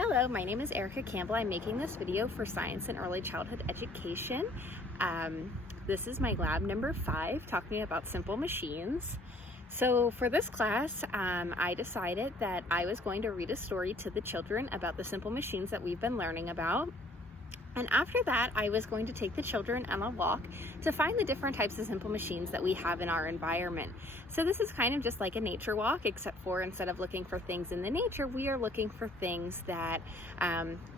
Hello, my name is Erica Campbell. I'm making this video for Science and Early Childhood Education. This is my lab number 5, talking about simple machines. So for this class, I decided that I was going to read a story to the children about the simple machines that we've been learning about. And after that, I was going to take the children on a walk to find the different types of simple machines that we have in our environment. So this is kind of just like a nature walk, except for instead of looking for things in the nature, we are looking for things that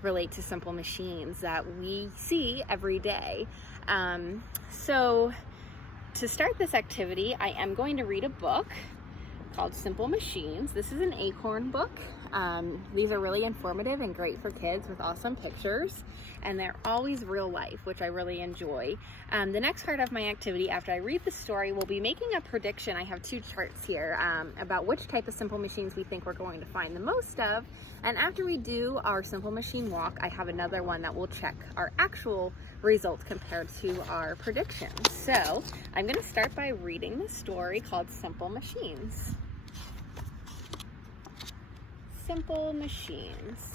relate to simple machines that we see every day. So to start this activity, I am going to read a book called Simple Machines. This is an Acorn book. These are really informative and great for kids with awesome pictures, and they're always real life, which I really enjoy. The next part of my activity after I read the story will be making a prediction. I have 2 charts here about which type of simple machines we think we're going to find the most of, and after we do our simple machine walk, I have another one that will check our actual results compared to our predictions. So I'm going to start by reading the story called Simple Machines. Simple machines.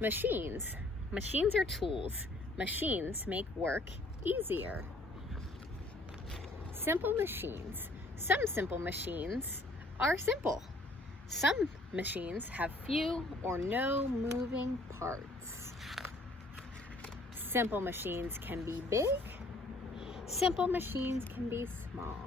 Machines. Machines are tools. Machines make work easier. Simple machines. Some simple machines are simple. Some machines have few or no moving parts. Simple machines can be big. Simple machines can be small.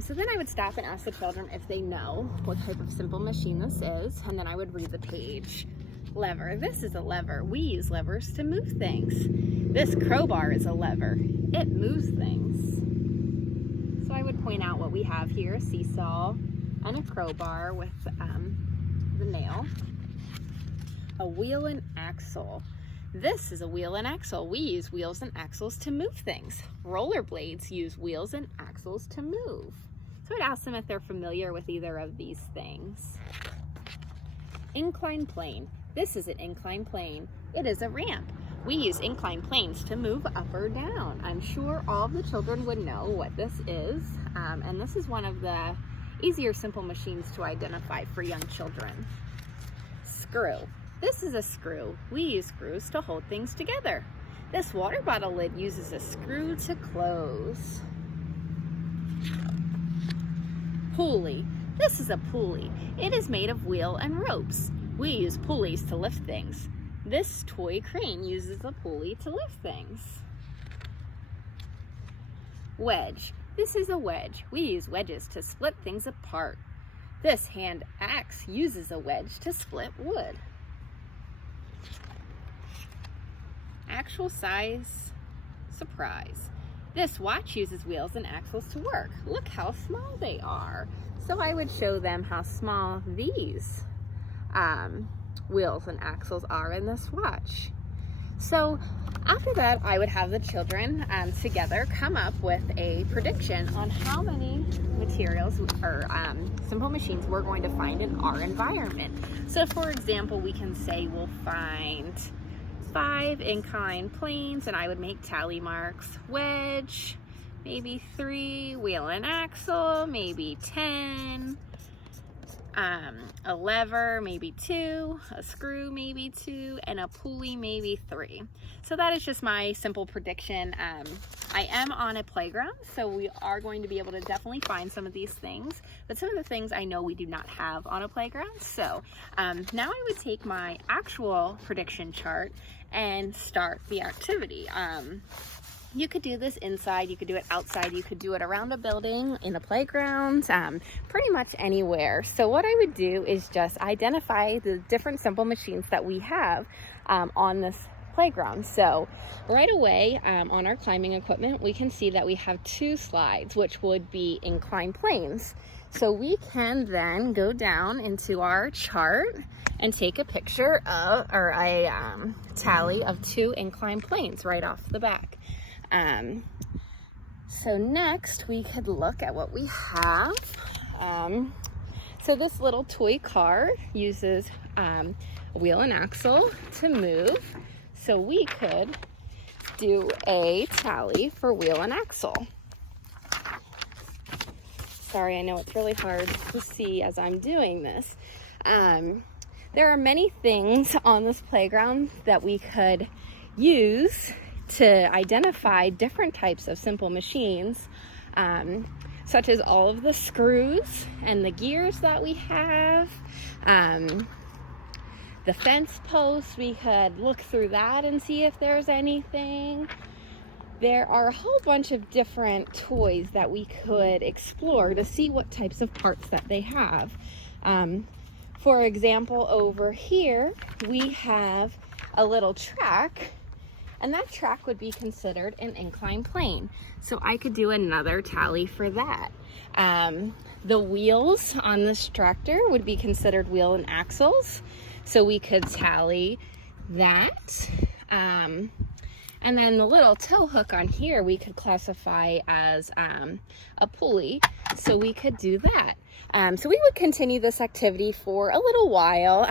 So then I would stop and ask the children if they know what type of simple machine this is, and then I would read the page. Lever. This is a lever. We use levers to move things. This crowbar is a lever. It moves things. So I would point out what we have here, a seesaw and a crowbar with the nail. A wheel and axle. This is a wheel and axle. We use wheels and axles to move things. Rollerblades use wheels and axles to move. So I'd ask them if they're familiar with either of these things. Inclined plane. This is an inclined plane. It is a ramp. We use inclined planes to move up or down. I'm sure all of the children would know what this is, and this is one of the easier simple machines to identify for young children. Screw. This is a screw. We use screws to hold things together. This water bottle lid uses a screw to close. Pulley. This is a pulley. It is made of wheel and ropes. We use pulleys to lift things. This toy crane uses a pulley to lift things. Wedge. This is a wedge. We use wedges to split things apart. This hand axe uses a wedge to split wood. Actual size surprise. This watch uses wheels and axles to work. Look how small they are. So I would show them how small these wheels and axles are in this watch. So after that, I would have the children together come up with a prediction on how many materials or simple machines we're going to find in our environment. So for example, we can say we'll find 5 inclined planes, and I would make tally marks. Wedge, maybe 3, wheel and axle, maybe 10, a lever, maybe 2, a screw, maybe 2, and a pulley, maybe 3. So that is just my simple prediction. I am on a playground, so we are going to be able to definitely find some of these things, but some of the things I know we do not have on a playground. So now I would take my actual prediction chart and start the activity. You could do this inside, you could do it outside, you could do it around a building, in a playground, pretty much anywhere. So what I would do is just identify the different simple machines that we have on this playground. So right away on our climbing equipment, we can see that we have 2 slides, which would be inclined planes. So we can then go down into our chart and take a picture of, or a tally of 2 inclined planes right off the back. So next we could look at what we have. So this little toy car uses a wheel and axle to move. So we could do a tally for wheel and axle. Sorry, I know it's really hard to see as I'm doing this. There are many things on this playground that we could use to identify different types of simple machines, such as all of the screws and the gears that we have. The fence posts, we could look through that and see if there's anything. There are a whole bunch of different toys that we could explore to see what types of parts that they have. For example, over here, we have a little track, and that track would be considered an inclined plane. So I could do another tally for that. The wheels on this tractor would be considered wheel and axles. So we could tally that. And then the little tow hook on here, we could classify as a pulley. So we could do that. So we would continue this activity for a little while.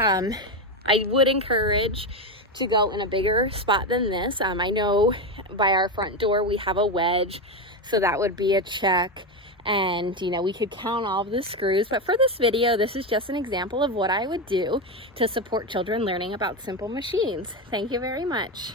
I would encourage to go in a bigger spot than this. I know by our front door we have a wedge, so that would be a check. And you know, we could count all of the screws, but for this video, this is just an example of what I would do to support children learning about simple machines. Thank you very much.